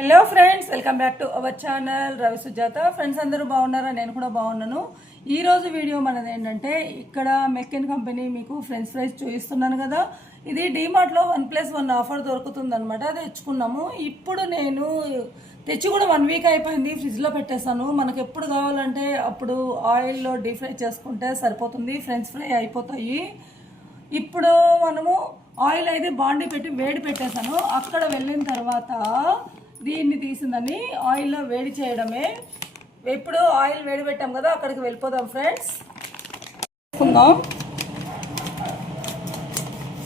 Hello friends, welcome back to our channel Ravi Sujatha. Friends అందరూ బాగున్నారా? నేను కూడా బాగున్నాను. ఈరోజు వీడియో మనది ఏంటంటే, ఇక్కడ మెకెన్ కంపెనీ మీకు ఫ్రెంచ్ ఫ్రైస్ చూపిస్తున్నాను కదా. ఇది డీమార్ట్లో 1+1 ఆఫర్ దొరుకుతుంది అనమాట. తెచ్చుకున్నాము. ఇప్పుడు నేను తెచ్చి కూడా 1 వీక్ అయిపోయింది. ఫ్రిడ్జ్లో పెట్టేశాను. మనకు ఎప్పుడు కావాలంటే అప్పుడు ఆయిల్లో డీప్ ఫ్రై చేసుకుంటే సరిపోతుంది. ఫ్రెంచ్ ఫ్రై అయిపోతాయి. ఇప్పుడు మనము ఆయిల్ అయితే బాండీ పెట్టి వేడి పెట్టేశాను. అక్కడ వెళ్ళిన తర్వాత దీన్ని తీసిందని ఆయిల్లో వేడి చేయడమే. ఎప్పుడు ఆయిల్ వేడి పెట్టాం కదా, అక్కడికి వెళ్ళిపోదాం ఫ్రెండ్స్.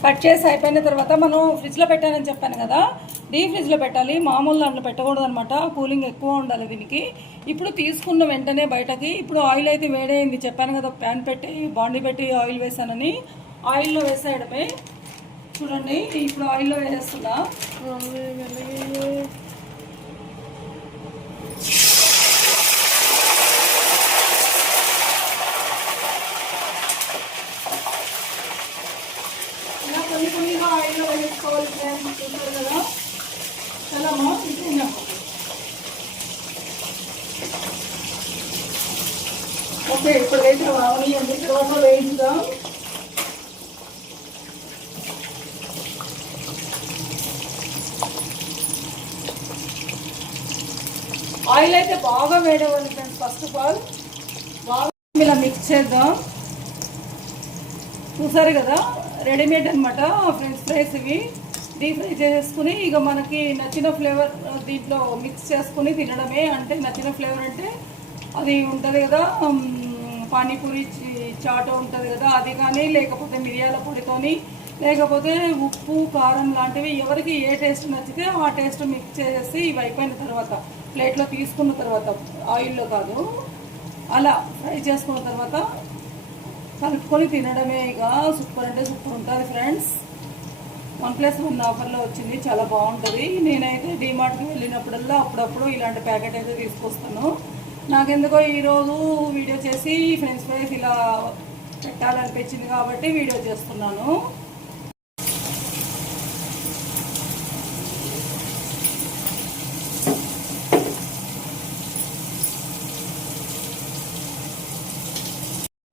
కట్ చేసి అయిపోయిన తర్వాత మనం ఫ్రిడ్జ్లో పెట్టానని చెప్పాను కదా, డీప్ ఫ్రిడ్జ్లో పెట్టాలి. మామూలు దాంట్లో పెట్టకూడదు అనమాట. కూలింగ్ ఎక్కువ ఉండాలి దీనికి. ఇప్పుడు తీసుకున్న వెంటనే బయటకి, ఇప్పుడు ఆయిల్ అయితే వేడైంది చెప్పాను కదా, ప్యాన్ పెట్టి బాండీ పెట్టి ఆయిల్ వేసానని. ఆయిల్లో వేసేయడమే. చూడండి, ఇప్పుడు ఆయిల్లో వేసేస్తున్నా. ఇలా కొన్నిగా ఆయిల్లో వేసుకోవాలి. చూస్తారు కదా, చలమా ఇది. ఓకే, ఇప్పుడు వేసిన ఆనియన్ తర్వాత వేయించుదాం. ఆయిల్ అయితే బాగా వేడవ్వాలి ఫ్రెండ్స్. ఫస్ట్ ఆఫ్ ఆల్ బాగా ఇలా మిక్స్ చేద్దాం. చూసారు కదా, రెడీమేడ్ అనమాట ఫ్రెంచ్ ఫ్రైస్ ఇవి. డీప్ ఫ్రై చేసేసుకుని ఇక మనకి నచ్చిన ఫ్లేవర్ దీంట్లో మిక్స్ చేసుకుని తినడమే. అంటే నచ్చిన ఫ్లేవర్ అంటే అది ఉంటుంది కదా, పానీపూరి చాట్ ఉంటుంది కదా, అది కానీ, లేకపోతే మిరియాల పొడితోని, లేకపోతే ఉప్పు కారం లాంటివి ఎవరికి ఏ టేస్ట్ నచ్చితే ఆ టేస్ట్ మిక్స్ చేసేసి ఇవి అయిపోయిన తర్వాత ప్లేట్లో తీసుకున్న తర్వాత, ఆయిల్లో కాదు, అలా ఫ్రై చేసుకున్న తర్వాత కలుపుకొని తినడమే. ఇక సూపర్ అంటే సూపర్ ఉంటుంది ఫ్రెండ్స్. 1+1 ఆఫర్లో వచ్చింది, చాలా బాగుంటుంది. నేనైతే డీమార్ట్కి వెళ్ళినప్పుడల్లా అప్పుడప్పుడు ఇలాంటి ప్యాకెట్ అయితే తీసుకొస్తాను. నాకెందుకో ఈరోజు వీడియో చేసి ఫ్రెంచ్ ఫ్రైస్ ఇలా పెట్టాలనిపించింది కాబట్టి వీడియో చేస్తున్నాను.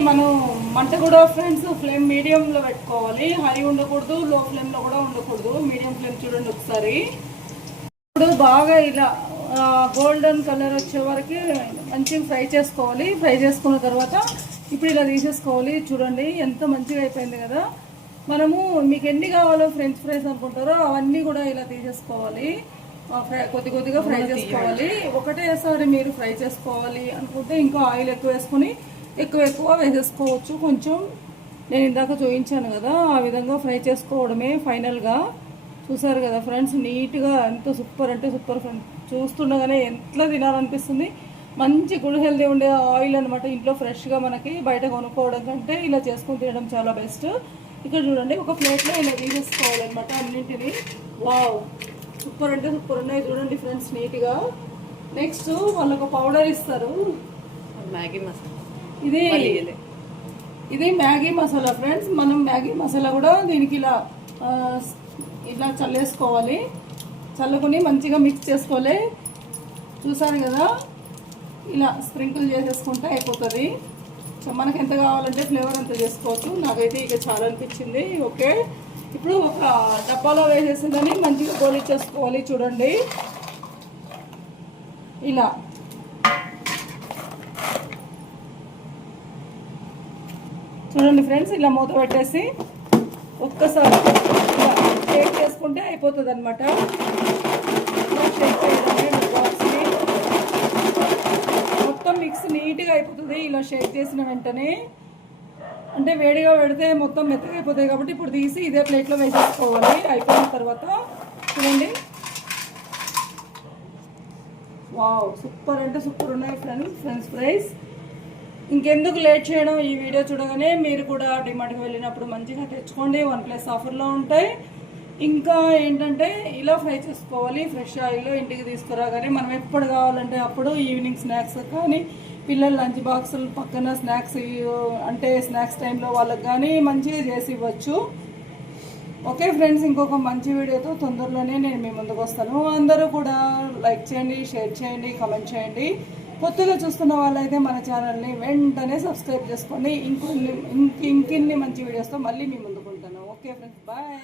మనం మంట కూడా ఫ్రెండ్స్ ఫ్లేమ్ మీడియంలో పెట్టుకోవాలి. హై ఉండకూడదు, లో ఫ్లేమ్లో కూడా ఉండకూడదు. మీడియం ఫ్లేమ్ చూడండి ఒకసారి. ఇప్పుడు బాగా ఇలా గోల్డెన్ కలర్ వచ్చే వరకు మంచిగా ఫ్రై చేసుకోవాలి. ఫ్రై చేసుకున్న తర్వాత ఇప్పుడు ఇలా తీసేసుకోవాలి. చూడండి ఎంత మంచిగా అయిపోయింది కదా. మనము మీకు ఎన్ని కావాలో ఫ్రెంచ్ ఫ్రైస్ అనుకుంటారో అవన్నీ కూడా ఇలా తీసేసుకోవాలి. కొద్ది కొద్దిగా ఫ్రై చేసుకోవాలి. ఒకటేసారి మీరు ఫ్రై చేసుకోవాలి అనుకుంటే ఇంకా ఆయిల్ ఎక్కువ వేసుకొని ఎక్కువ వేసేసుకోవచ్చు. కొంచెం నేను ఇందాక చూపించాను కదా, ఆ విధంగా ఫ్రై చేసుకోవడమే ఫైనల్గా. చూసారు కదా ఫ్రెండ్స్, నీట్గా ఎంత సూపర్ అంటే సూపర్ ఫ్రెండ్స్. చూస్తుండగానే ఎంత తినాలనిపిస్తుంది. మంచి గుడ్ హెల్తీ ఉండే ఆయిల్ అనమాట. ఇంట్లో ఫ్రెష్గా మనకి బయట కొనుక్కోవడం కంటే ఇలా చేసుకొని తినడం చాలా బెస్ట్. ఇక్కడ చూడండి, ఒక ప్లేట్లో ఇలా తీసేసుకోవాలన్నమాట అన్నింటినీ. వావ్, సూపర్ అంటే సూపర్ ఉన్నాయి చూడండి ఫ్రెండ్స్ నీట్గా. నెక్స్ట్ వాళ్ళు ఒక పౌడర్ ఇస్తారు, మ్యాగీ మసాలా. ఇది మ్యాగీ మసాలా ఫ్రెండ్స్. మనం మ్యాగీ మసాలా కూడా దీనికి ఇలా చల్లేసుకోవాలి. చల్లుకొని మంచిగా మిక్స్ చేసుకోవాలి. చూసారు కదా, ఇలా స్ప్రింకిల్ చేసేసుకుంటే అయిపోతుంది. సో మనకు ఎంత కావాలంటే ఫ్లేవర్ అంత చేసుకోవచ్చు. నాకైతే ఇక చాలా అనిపించింది. ఓకే, ఇప్పుడు ఒక డబ్బాలో వేసేసిందని మంచిగా గోలిచ్చేసుకోవాలి. చూడండి ఇలా. చూడండి ఫ్రెండ్స్, ఇలా మూత పెట్టేసి ఒక్కసారి ఇలా షేక్ చేసుకుంటే అయిపోతుంది అనమాట. షేక్ చేయడమే బాక్స్ని మొత్తం మిక్స్ నీట్గా అయిపోతుంది ఇలా షేక్ చేసిన వెంటనే. అంటే వేడిగా పెడితే మొత్తం మెత్తగా అయిపోతాయి కాబట్టి ఇప్పుడు తీసి ఇదే ప్లేట్లో వేసేసుకోవాలి. అయిపోయిన తర్వాత చూడండి, వావ్, సూపర్ అంటే సూపర్ ఉన్నాయి ఫ్రెంచ్ ఫ్రైస్. ఇంకెందుకు లేట్ చేయడం, ఈ వీడియో చూడగానే మీరు కూడా డిమార్ట్కి వెళ్ళినప్పుడు మంచిగా తెచ్చుకోండి. 1+ ఆఫర్లో ఉంటాయి. ఇంకా ఏంటంటే ఇలా ఫ్రై చేసుకోవాలి. ఫ్రెష్ ఆయిల్లో ఇంటికి తీసుకురాగానే మనం ఎప్పుడు కావాలంటే అప్పుడు ఈవినింగ్ స్నాక్స్ కానీ, పిల్లల లంచ్ బాక్సులు పక్కన స్నాక్స్ అంటే స్నాక్స్ టైంలో వాళ్ళకి కానీ మంచిగా చేసి ఇవ్వచ్చు. ఓకే ఫ్రెండ్స్, ఇంకొక మంచి వీడియోతో తొందరలోనే నేను మీ ముందుకు వస్తాను. అందరూ కూడా లైక్ చేయండి, షేర్ చేయండి, కామెంట్ చేయండి. కొత్తగా చూస్తున్న వాళ్ళైతే మన ఛానల్ని వెంటనే సబ్స్క్రైబ్ చేసుకోండి. ఇంకిన్ని మంచి వీడియోస్తో మళ్ళీ మీ ముందుకు ఉంటాను. Okay friends, bye.